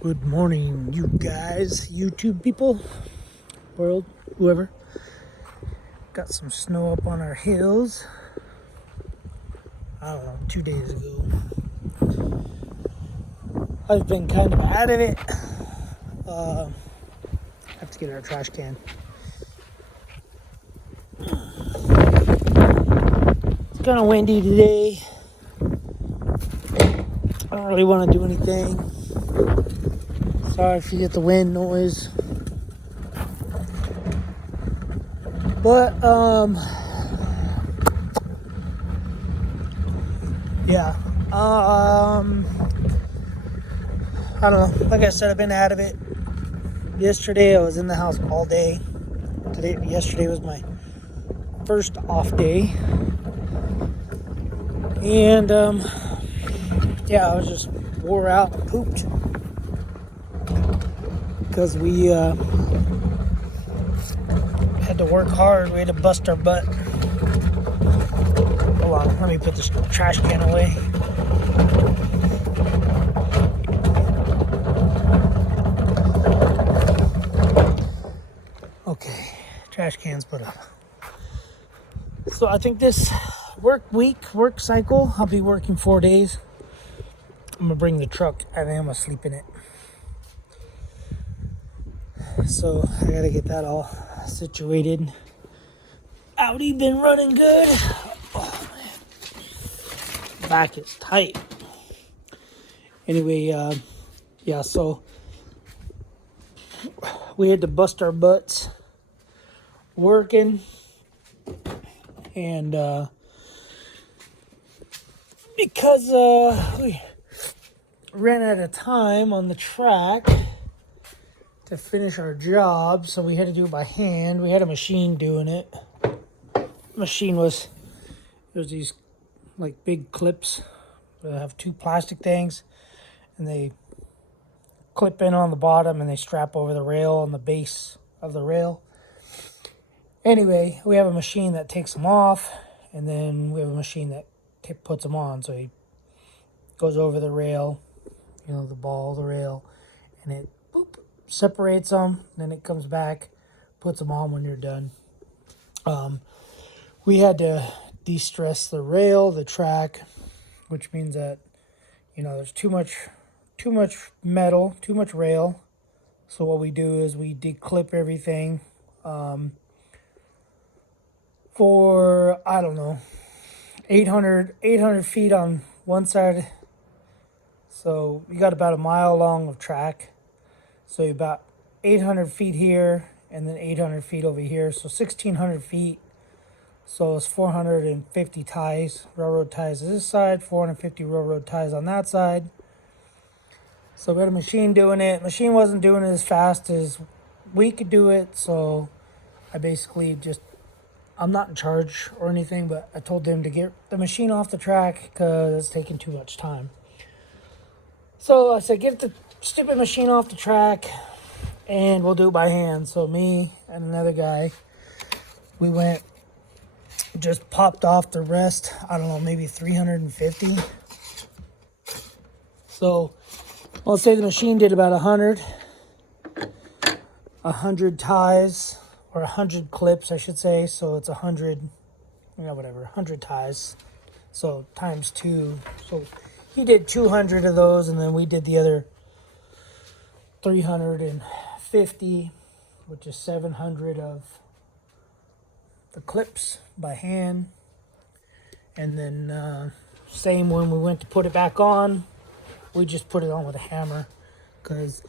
Good morning, you guys, YouTube people, world, whoever. Got some snow up on our hills. I don't know, 2 days ago. I've been kind of out of it. Have to get our trash can. It's kind of windy today. I don't really want to do anything. Sorry if you get the wind noise. But, yeah. I don't know. Like I said, I've been out of it. Yesterday, I was in the house all day. Yesterday was my first off day. And, yeah, I was just wore out and pooped. Because we had to work hard. We had to bust our butt. Hold on, let me put this trash can away. Okay, trash can's put up. So I think this work cycle, I'll be working 4 days. I'm gonna bring the truck and I'm gonna sleep in it. So I gotta get that all situated. Audi been running good. Oh man, back is tight. Anyway, yeah, so we had to bust our butts working, and because we ran out of time on the track to finish our job, so we had to do it by hand. We had a machine doing it. There's these like big clips that have two plastic things, and they clip in on the bottom and they strap over the rail on the base of the rail. Anyway, we have a machine that takes them off, and then we have a machine that puts them on. So he goes over the rail, the rail, and it separates them. Then it comes back, puts them on when you're done. We had to de-stress the rail, the track, which means that there's too much metal, too much rail. So what we do is we declip everything for, I don't know, 800 feet on one side. So we got about a mile long of track. So about 800 feet here and then 800 feet over here. So 1,600 feet. So it's 450 ties, railroad ties on this side, 450 railroad ties on that side. So we had a machine doing it. Machine wasn't doing it as fast as we could do it. So I basically I'm not in charge or anything, but I told them to get the machine off the track because it's taking too much time. So I said, get the stupid machine off the track and we'll do it by hand. So me and another guy, we went, just popped off the rest, I don't know, maybe 350. So let's say the machine did about 100 ties, or 100 clips, I should say. So it's 100, 100 ties. So times 2. So he did 200 of those, and then we did the other 350, which is 700 of the clips by hand. And then same when we went to put it back on, we just put it on with a hammer, because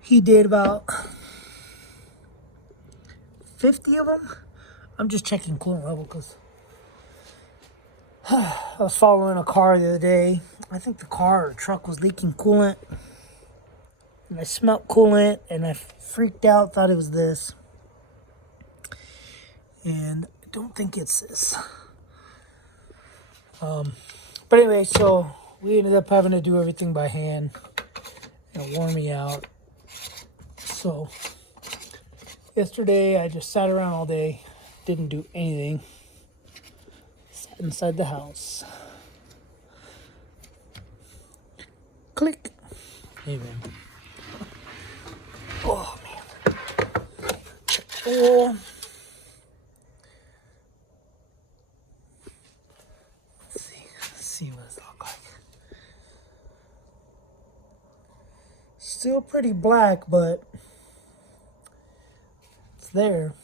he did about 50 of them. I'm just checking coolant level because I was following a car the other day. I think the car or truck was leaking coolant, and I smelled coolant and I freaked out, thought it was this, and I don't think it's this. But anyway, so we ended up having to do everything by hand, and it wore me out. So yesterday I just sat around all day, didn't do anything, sat inside the house. Click. Amen. oil. Let's see what it looks like. Still pretty black, but it's there.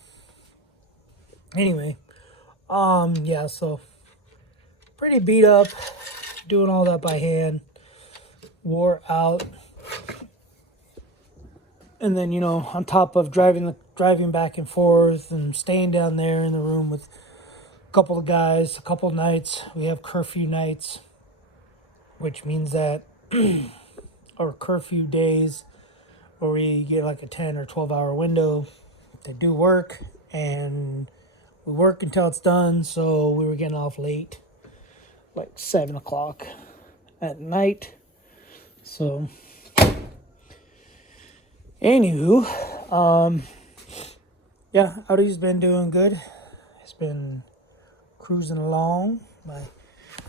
Anyway, yeah, so pretty beat up, doing all that by hand, wore out. And then, you know, on top of driving back and forth and staying down there in the room with a couple of guys, a couple of nights, we have curfew nights, which means that, or curfew days, where we get like a 10 or 12 hour window to do work, and we work until it's done. So we were getting off late, like 7 o'clock at night. So anywho, yeah, Audi's been doing good. It's been cruising along. My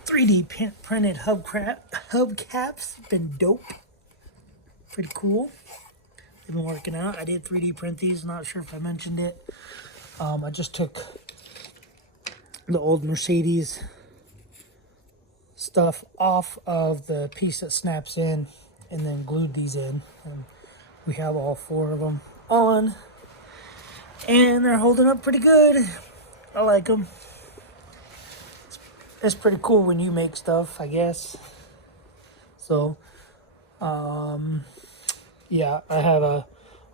3D printed hubcaps been dope. Pretty cool. They've been working out. I did 3D print these. Not sure if I mentioned it. I just took the old Mercedes stuff off of the piece that snaps in, and then glued these in. And we have all 4 of them on, and they're holding up pretty good. I like them. It's pretty cool when you make stuff, I guess. So, yeah, I have a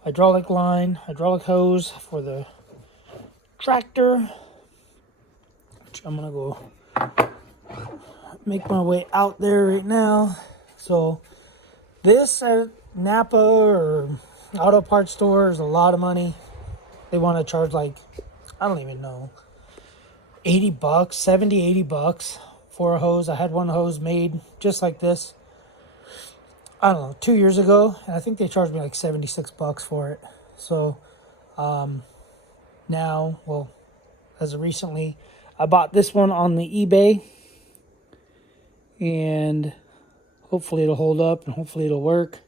hydraulic hose for the tractor, which I'm gonna go make my way out there right now. So this at Napa or auto parts store is a lot of money. They want to charge like, I don't even know, $80, $70, $80 for a hose. I had one hose made just like this, I don't know, 2 years ago, and I think they charged me like $76 for it. So now, well, as of recently, I bought this one on the eBay, and hopefully it'll hold up and hopefully it'll work.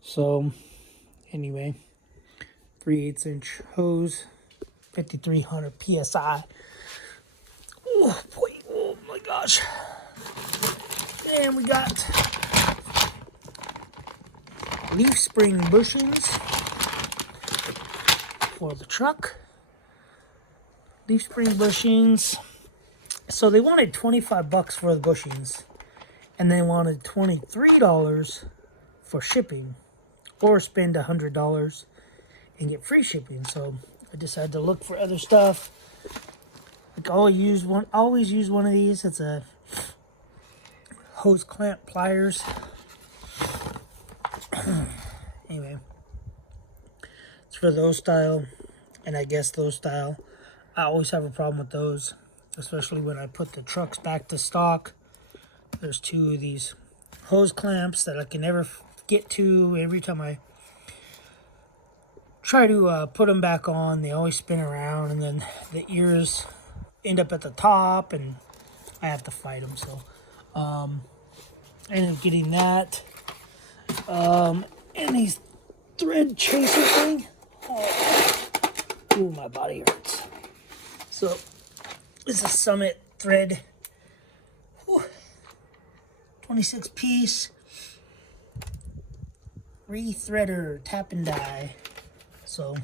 So anyway, 3/8 inch hose, 5,300 psi. Oh boy, oh my gosh. And we got leaf spring bushings for the truck. Leaf spring bushings. So they wanted $25 for the bushings, and they wanted $23 for shipping, or spend $100 and get free shipping. So I decided to look for other stuff. Like always use one of these. It's a hose clamp pliers. Anyway, it's for those style, and I guess those style. I always have a problem with those, especially when I put the trucks back to stock. There's 2 of these hose clamps that I can never get to. Every time I try to put them back on, they always spin around, and then the ears end up at the top, and I have to fight them. So I ended up getting that, and these thread chaser thing. Ooh, my body hurts. So this is a Summit thread, 26 piece re-threader tap and die. So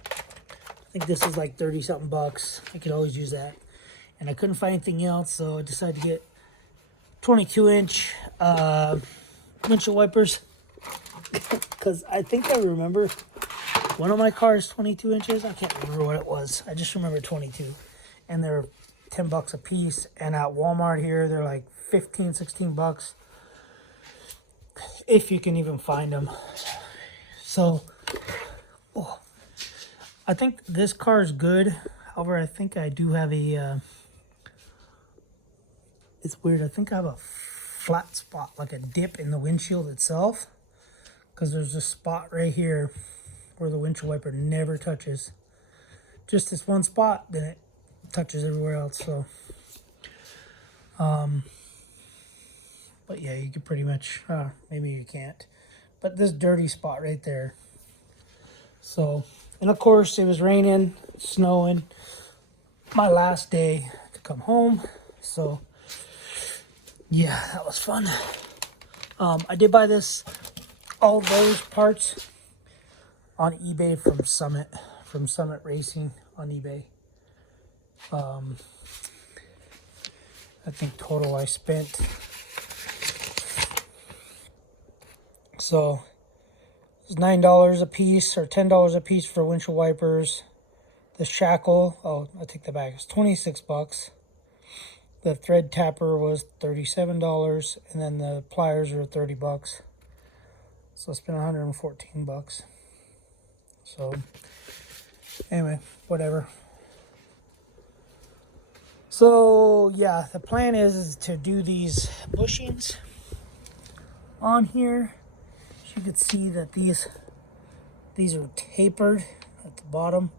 I think this is like 30 something bucks. I could always use that, and I couldn't find anything else, so I decided to get 22-inch windshield wipers, because I think I remember one of my cars 22 inches. I can't remember what it was. I just remember 22, and they're $10 a piece. And at Walmart here, they're like 15, 16 bucks, if you can even find them. So, I think this car is good. However, I think I do have a. It's weird. I think I have a flat spot, like a dip in the windshield itself, because there's a spot right here where the windshield wiper never touches. Just this one spot, then it touches everywhere else. So, but yeah, you could pretty much, maybe you can't, but this dirty spot right there. So And of course, it was raining, snowing. My last day to come home. So, yeah, that was fun. I did buy all those parts on eBay from Summit Racing on eBay. I think total I spent. So, it's $9 a piece or $10 a piece for windshield wipers. The shackle, I take that back, it's 26 bucks. The thread tapper was $37, and then the pliers were 30 bucks. So I spent 114 bucks. So anyway, whatever. So yeah, the plan is to do these bushings on here. As you can see that these are tapered at the bottom.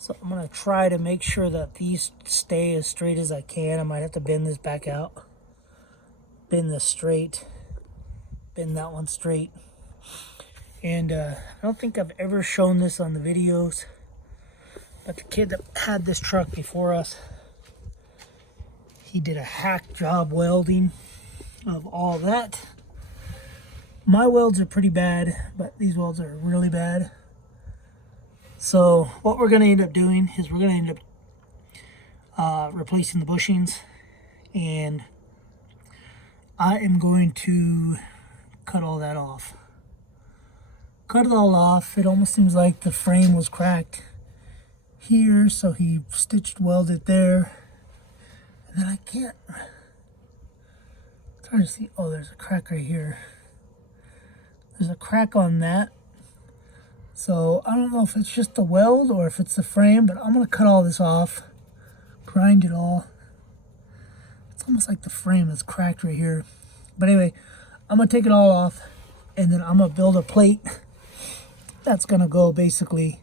So I'm going to try to make sure that these stay as straight as I can. I might have to bend this back out. Bend this straight. Bend that one straight. And I don't think I've ever shown this on the videos. But the kid that had this truck before us, he did a hack job welding of all that. My welds are pretty bad, but these welds are really bad. So what we're going to end up doing is we're going to end up replacing the bushings, and I am going to cut all that off. Cut it all off. It almost seems like the frame was cracked here, so he welded there, and then I can't. I'm trying to see. Oh, there's a crack right here. There's a crack on that. So I don't know if it's just the weld or if it's the frame, but I'm going to cut all this off, grind it all. It's almost like the frame is cracked right here. But anyway, I'm going to take it all off, and then I'm going to build a plate that's going to go basically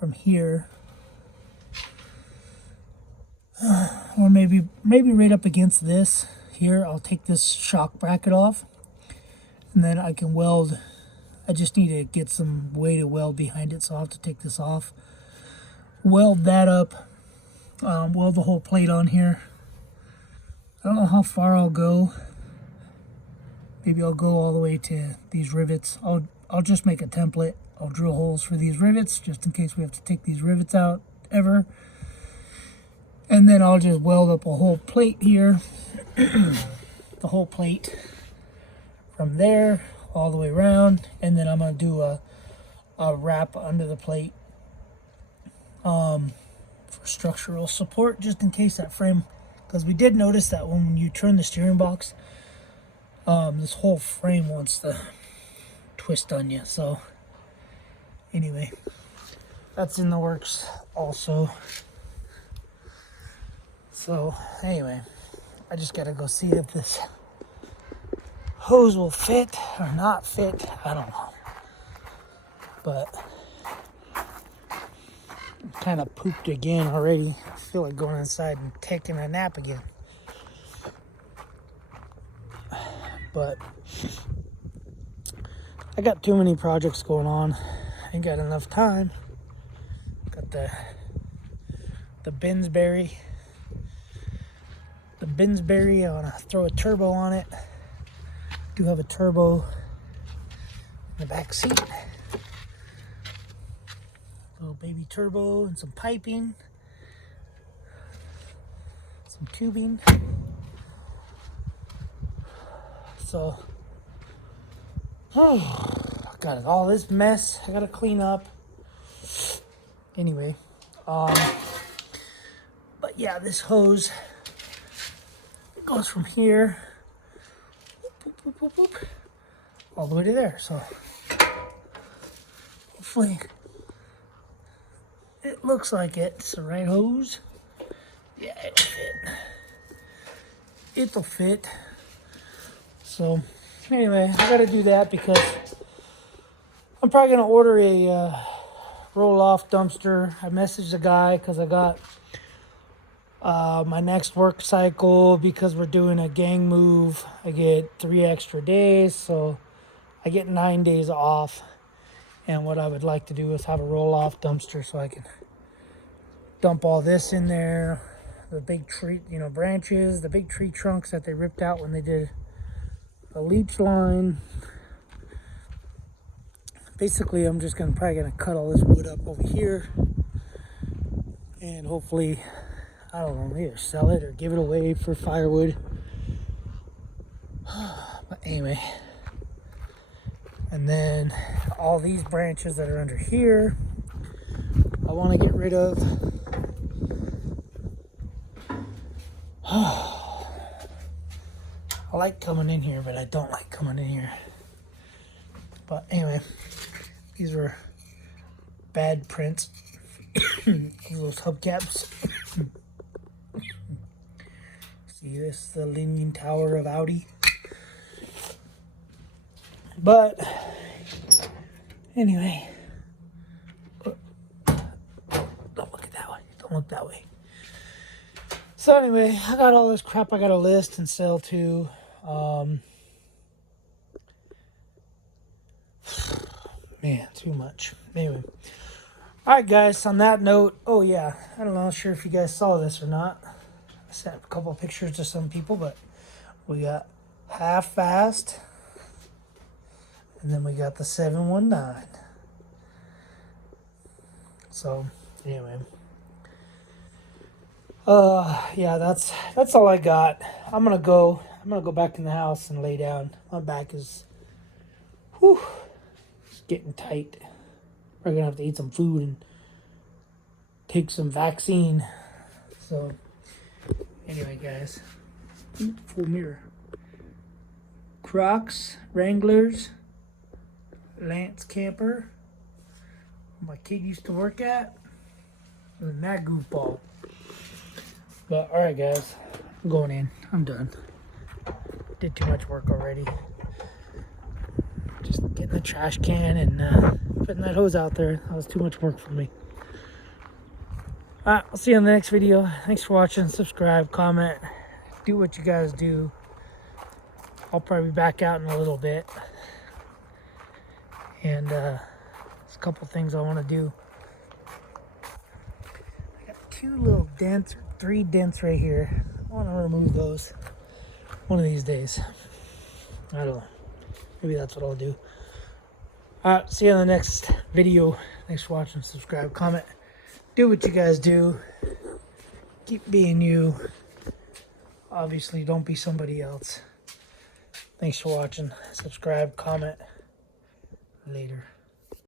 from here, or maybe right up against this here. I'll take this shock bracket off, and then I can weld. I just need to get some way to weld behind it, so I'll have to take this off. Weld that up. Weld the whole plate on here. I don't know how far I'll go. Maybe I'll go all the way to these rivets. I'll just make a template. I'll drill holes for these rivets, just in case we have to take these rivets out ever. And then I'll just weld up a whole plate here. The whole plate from there all the way around, and then I'm going to do a wrap under the plate for structural support, just in case that frame, because we did notice that when you turn the steering box, this whole frame wants to twist on you. So anyway, that's in the works also. So anyway, I just got to go see if this hose will fit or not fit. I don't know, but I'm kind of pooped again already. I feel like going inside and taking a nap again. But I got too many projects going on. I ain't got enough time. Got the Binsbury. I want to throw a turbo on it. Do have a turbo in the back seat. Little baby turbo and some piping, some tubing. So, I got all this mess I gotta clean up. Anyway, but yeah, this hose goes from here all the way to there. So hopefully it looks like it's the right hose. Yeah, it'll fit. It'll fit. So anyway, I gotta do that because I'm probably gonna order a roll-off dumpster. I messaged the guy because I got my next work cycle, because we're doing a gang move. I get 3 extra days, so I get 9 days off. And what I would like to do is have a roll-off dumpster so I can dump all this in there. The big tree, branches, the big tree trunks that they ripped out when they did a leach line. Basically, I'm just probably gonna cut all this wood up over here, and hopefully, I don't know, either sell it or give it away for firewood. But anyway, and then all these branches that are under here, I want to get rid of. I like coming in here, but I don't like coming in here. But anyway, these were bad prints of those hubcaps. See this, the Leaning Tower of Audi. But anyway, don't look at that way. Don't look that way. So anyway, I got all this crap I got to list and sell too. Man, too much. Anyway. Alright guys, on that note, oh yeah, I don't know, sure if you guys saw this or not. I sent a couple of pictures to some people, but we got Half Fast, and then we got the 719. So, anyway. Yeah, that's all I got. I'm gonna go back in the house and lay down. My back is, getting tight. We're gonna have to eat some food and take some vaccine. So, anyway, guys, full mirror. Crocs, Wranglers, Lance Camper. My kid used to work at, and that goofball. But alright, guys, I'm going in. I'm done. Did too much work already. Just getting the trash can and putting that hose out there. That was too much work for me. Alright, I'll see you in the next video. Thanks for watching. Subscribe, comment, do what you guys do. I'll probably be back out in a little bit. And there's a couple things I want to do. I got 2 little dents, or 3 dents right here. I want to remove those one of these days. I don't know. Maybe that's what I'll do. Alright, see you in the next video. Thanks for watching. Subscribe, comment. Do what you guys do. Keep being you. Obviously, don't be somebody else. Thanks for watching. Subscribe, comment. Later.